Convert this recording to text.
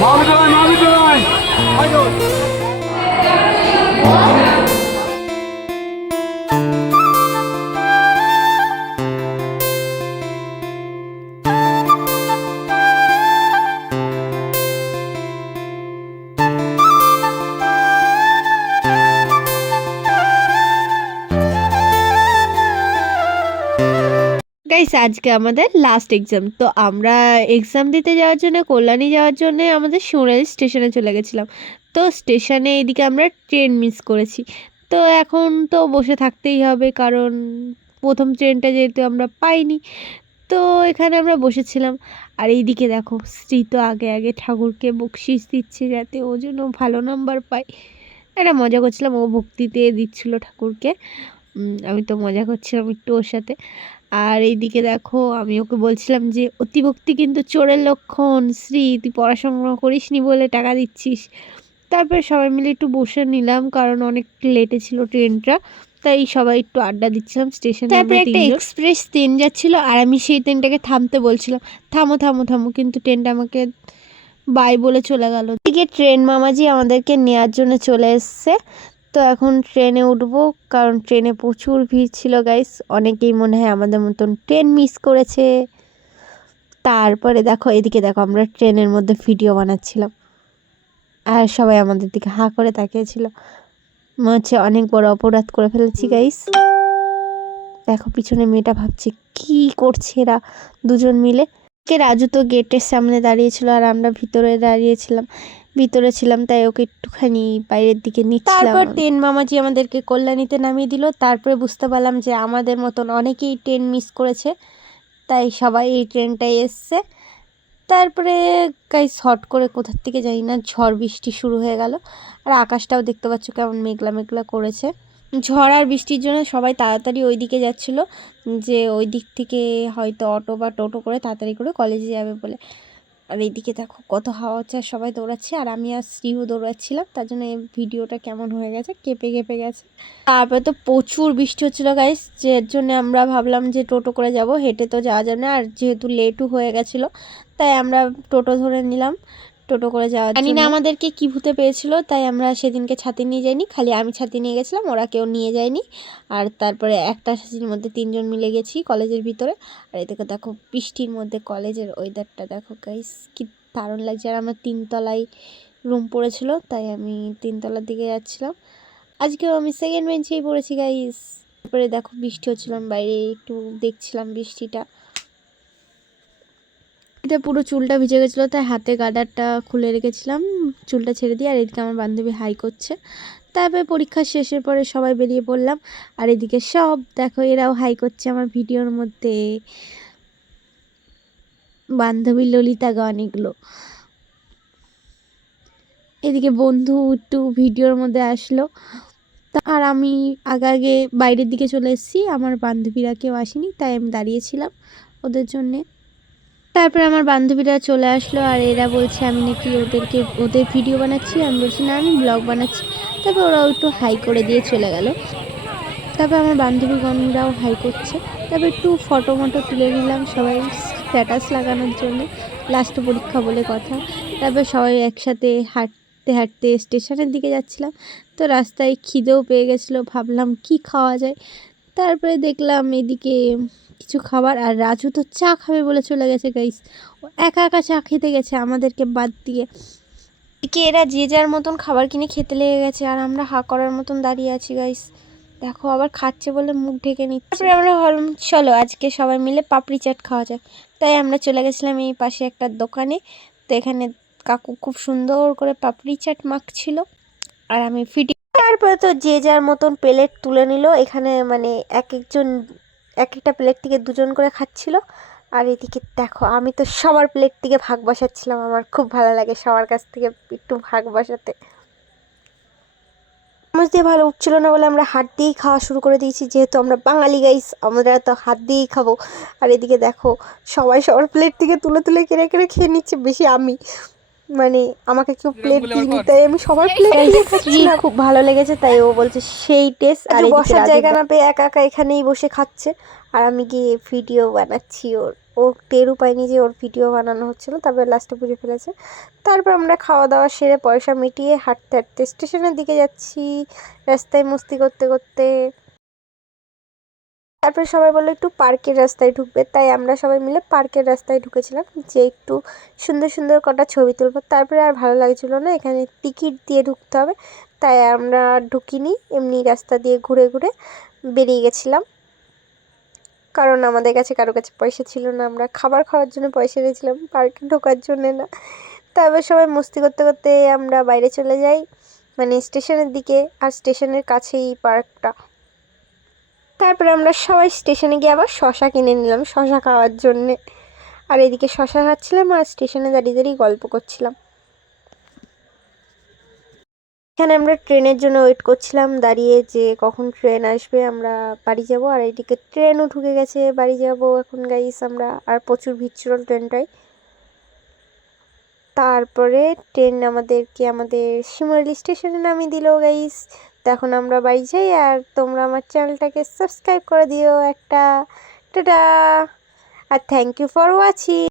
Mavidan, Mavidan! Haydi. Guys আজকে আমাদের last exam, তো আমরা এক্সাম দিতে যাওয়ার জন্য কল্যাণী যাওয়ার জন্য আমাদের সুরেল স্টেশনে চলে গেছিলাম। তো স্টেশনে এদিকে আমরা ট্রেন মিস করেছি। তো এখন তো বসে থাকতেই হবে, কারণ প্রথম ট্রেনটা যেহেতু আমরা পাইনি। তো এখানে আমরা বসেছিলাম। আর এইদিকে দেখো শ্রী তো আগে আগে ঠাকুরকে বকশিস দিচ্ছে যাতে ও জন্য ভালো নাম্বার পায়। একটা মজা করছিলাম, ও ভক্তিতে দিচ্ছিল ঠাকুরকে। আমি তো মজা করছিলাম একটু ওর সাথে। আর এইদিকে দেখো আমি ওকে বলছিলাম যে অতিভক্তি কিন্তু চোরের লক্ষণ, শ্রী তুই পড়াশোনা করিসনি বলে টাকা দিচ্ছিস। তারপরে সবাই মিলে একটু বসে নিলাম, কারণ অনেক লেটে ছিল ট্রেনটা। তাই সবাই একটু আড্ডা দিচ্ছিলাম স্টেশনে। তারপরে একটা এক্সপ্রেস ট্রেন যাচ্ছিলো আর আমি সেই ট্রেনটাকে থামতে বলছিলাম, থামো থামো থামো, কিন্তু ট্রেনটা আমাকে বাই বলে চলে গেল। এদিকে ট্রেন মামাজি আমাদেরকে নেওয়ার জন্য চলে এসছে। তো এখন ট্রেনে উঠবো, কারণ ট্রেনে প্রচুর ভিড় ছিল গাইস। অনেকেই মনে হয় আমাদের মতন ট্রেন মিস করেছে। তারপরে দেখো এদিকে দেখো আমরা ট্রেনের মধ্যে ভিডিও বানাচ্ছিলাম আর সবাই আমাদের দিকে হাঁ করে তাকিয়েছিল। মনে হচ্ছে অনেক বড় অপরাধ করে ফেলেছি গাইস। দেখো পিছনে মেয়েটা ভাবছে কি করছে এরা দুজন মিলে। রাজু তো গেটের সামনে দাঁড়িয়েছিল আর আমরা ভিতরে ছিলাম, তাই ওকে একটুখানি বাইরের দিকে নিচ্ছিলাম। তারপর ট্রেন মামাজি আমাদেরকে কল্যাণীতে নামিয়ে দিল। তারপরে বুঝতে পারলাম যে আমাদের মতন অনেকেই ট্রেন মিস করেছে, তাই সবাই এই ট্রেনটাই এসছে। তারপরে গাইস হট করে কোথার থেকে জানি না ঝড় বৃষ্টি শুরু হয়ে গেল। আর আকাশটাও দেখতে পাচ্ছ কেমন মেঘলা মেঘলা করেছে। ঝড় আর বৃষ্টির জন্য সবাই তাড়াতাড়ি ওই দিকে যাচ্ছিলো, যে ওই দিক থেকে হয়তো অটো বা টোটো করে তাড়াতাড়ি করে কলেজে যাবে বলে। আর এইদিকে দেখো কত হাওয়া হচ্ছে আর সবাই দৌড়াচ্ছে, আর আমি আর শ্রীও দৌড়াচ্ছিলাম। তার জন্য এই ভিডিওটা কেমন হয়ে গেছে, কেঁপে কেঁপে গেছে। তারপরে তো প্রচুর বৃষ্টি হচ্ছিলো গাইস, যার জন্য আমরা ভাবলাম যে টোটো করে যাব, হেঁটে তো যাওয়া যাবে না। আর যেহেতু লেটও হয়ে গেছিলো, তাই আমরা টোটো ধরে নিলাম টোটো করে যাওয়ার জন্য। জানি না আমাদেরকে কি ভূতে পেয়েছিল, তাই আমরা সেদিনকে ছাতি নিয়ে যাইনি, খালি আমি ছাতি নিয়ে গেছিলাম, ওরা কেউ নিয়ে যায়নি। আর তারপরে একটা ছাতির মধ্যে 3জন মিলে গেছি কলেজের ভিতরে। আর এদিকে দেখো বৃষ্টির মধ্যে কলেজের ওয়েদারটা দেখো গাইস, কি দারুণ লাগছে। আর আমার 3তলায় রুম পড়েছিল, তাই আমি 3তলার দিকে যাচ্ছিলাম। আজকেও আমি সেকেন্ড বেঞ্চেই পড়েছি গাইস। তারপরে দেখো বৃষ্টি হচ্ছিলাম, বাইরে একটু দেখছিলাম বৃষ্টিটা। এটা পুরো চুলটা ভিজে গেছিলো, তাই হাতে গার্ডারটা খুলে রেখেছিলাম, চুলটা ছেড়ে দিয়ে। আর এদিকে আমার বান্ধবী হাই করছে। তারপরে পরীক্ষা শেষের পরে সবাই বেরিয়ে পড়লাম। আর এদিকে সব দেখো এরাও হাই করছে আমার ভিডিওর মধ্যে। বান্ধবী ললিতা গান এগুলো। এদিকে বন্ধু একটু ভিডিওর মধ্যে আসলো। আর আমি আগে বাইরের দিকে চলে এসেছি, আমার বান্ধবীরা কেউ আসেনি, তাই আমি দাঁড়িয়েছিলাম ওদের জন্যে। তারপরে আমার বান্ধবীরা চলে আসলো আর এরা বলছে আমি নাকি ওদের ভিডিও বানাচ্ছি। আমি বলছি না, আমি ব্লগ বানাচ্ছি। তারপর ওরাও একটু হাই করে দিয়ে চলে গেল। তারপর আমার বান্ধবীগণরাও হাই করছে। তারপর একটু ফটো মটো তুলে নিলাম সবাই স্ট্যাটাস লাগানোর জন্য, লাস্ট পরীক্ষা বলে কথা। তারপর সবাই একসাথে হাঁটতে হাঁটতে স্টেশনের দিকে যাচ্ছিলাম। তো রাস্তায় খিদেও পেয়ে গেছিলো, ভাবলাম কি খাওয়া যায়। তারপরে দেখলাম এদিকে কিছু খাবার, আর রাজু তো চা খাবে বলে চলে গেছে গাইস। ও একা একা চা খেতে গেছে আমাদেরকে বাদ দিয়ে। এদিকে এরা যে যার মতন খাবার কিনে খেতে লেগে গেছে, আর আমরা হা করার মতন দাঁড়িয়ে আছি গাইস। দেখো আবার খাচ্ছে বলে মুখ ঢেকে নিচ্ছে। তারপরে আমরা ভাবলাম চলো আজকে সবাই মিলে পাপড়ি চাট খাওয়া যায়। তাই আমরা চলে গেছিলাম এই পাশে একটা দোকানে। তো এখানে কাকু খুব সুন্দর করে পাপড়ি চাট মাখছিল, আর আমি তারপরে তো যে যার মতন প্লেট তুলে নিল। এখানে মানে একজন এক একটা প্লেট থেকে 2জন করে খাচ্ছিল। আর এদিকে দেখো আমি তো সবার প্লেট থেকে ভাগ বসাচ্ছিলাম, আমার খুব ভালো লাগে সবার কাছ থেকে একটু ভাগ বসাতে। চামচ দিয়ে ভালো উঠছিল না বলে আমরা হাত দিয়েই খাওয়া শুরু করে দিয়েছি, যেহেতু আমরা বাঙালি গাইস, আমরা তো হাত দিয়েই খাবো। আর এদিকে দেখো সবাই সবার প্লেট থেকে তুলে তুলে কেড়ে কেড়ে খেয়ে নিচ্ছে, বেশি আমি। মানে আমাকে কেউ প্লেট দিইনি, তাই আমি সবার প্লেট দিয়ে খাচ্ছি না। খুব ভালো লেগেছে, তাই ও বলছে সেই টেস্ট। আর বসার জায়গা না পেয়ে একা একা এখানেই বসে খাচ্ছে, আর আমি গিয়ে ভিডিও বানাচ্ছি ওর। ও টেরও পায়নি যে ওর ভিডিও বানানো হচ্ছিল, তারপর লাস্টে বুঝে ফেলেছে। তারপর আমরা খাওয়া দাওয়া সেরে পয়সা মিটিয়ে হাঁটতে হাঁটতে স্টেশনের দিকে যাচ্ছি, রাস্তায় মস্তি করতে করতে। তারপরে সবাই বললো একটু পার্কের রাস্তায় ঢুকবে, তাই আমরা সবাই মিলে পার্কের রাস্তায় ঢুকেছিলাম যে একটু সুন্দর সুন্দর কটা ছবি তুলবো। তারপরে আর ভালো লাগছিলো না, এখানে টিকিট দিয়ে ঢুকতে হবে, তাই আমরা ঢুকিনি, এমনি রাস্তা দিয়ে ঘুরে ঘুরে বেরিয়ে গেছিলাম। কারণ আমাদের কাছে কারো কাছে পয়সা ছিল না, আমরা খাবার খাওয়ার জন্য পয়সা নিয়েছিলাম, পার্কে ঢোকার জন্যে না। তারপর সবাই মস্তি করতে করতে আমরা বাইরে চলে যাই, মানে স্টেশনের দিকে, আর স্টেশনের কাছেই পার্কটা। তারপরে আমরা সবাই স্টেশনে গিয়ে আবার শশা কিনে নিলাম শশা খাওয়ার জন্যে, আর এদিকে শশা খাচ্ছিলাম আর স্টেশনে দাঁড়িয়ে দাঁড়িয়ে গল্প করছিলাম। এখানে আমরা ট্রেনের জন্য ওয়েট করছিলাম দাঁড়িয়ে, যে কখন ট্রেন আসবে আমরা বাড়ি যাব। আর এইদিকে ট্রেনও ঢুকে গেছে, বাড়ি যাব এখন গাইস আমরা। আর প্রচুর ভিড় ছিল ট্রেনটায়। তারপরে ট্রেন আমাদেরকে আমাদের শিমুরালি স্টেশনে নামিয়ে দিল গাইস। তো এখন আমরা বাড়ি যাই, আর তোমরা আমার চ্যানেলটাকে সাবস্ক্রাইব করে দিও একটা। টাটা, আর থ্যাংক ইউ ফর ওয়াচিং।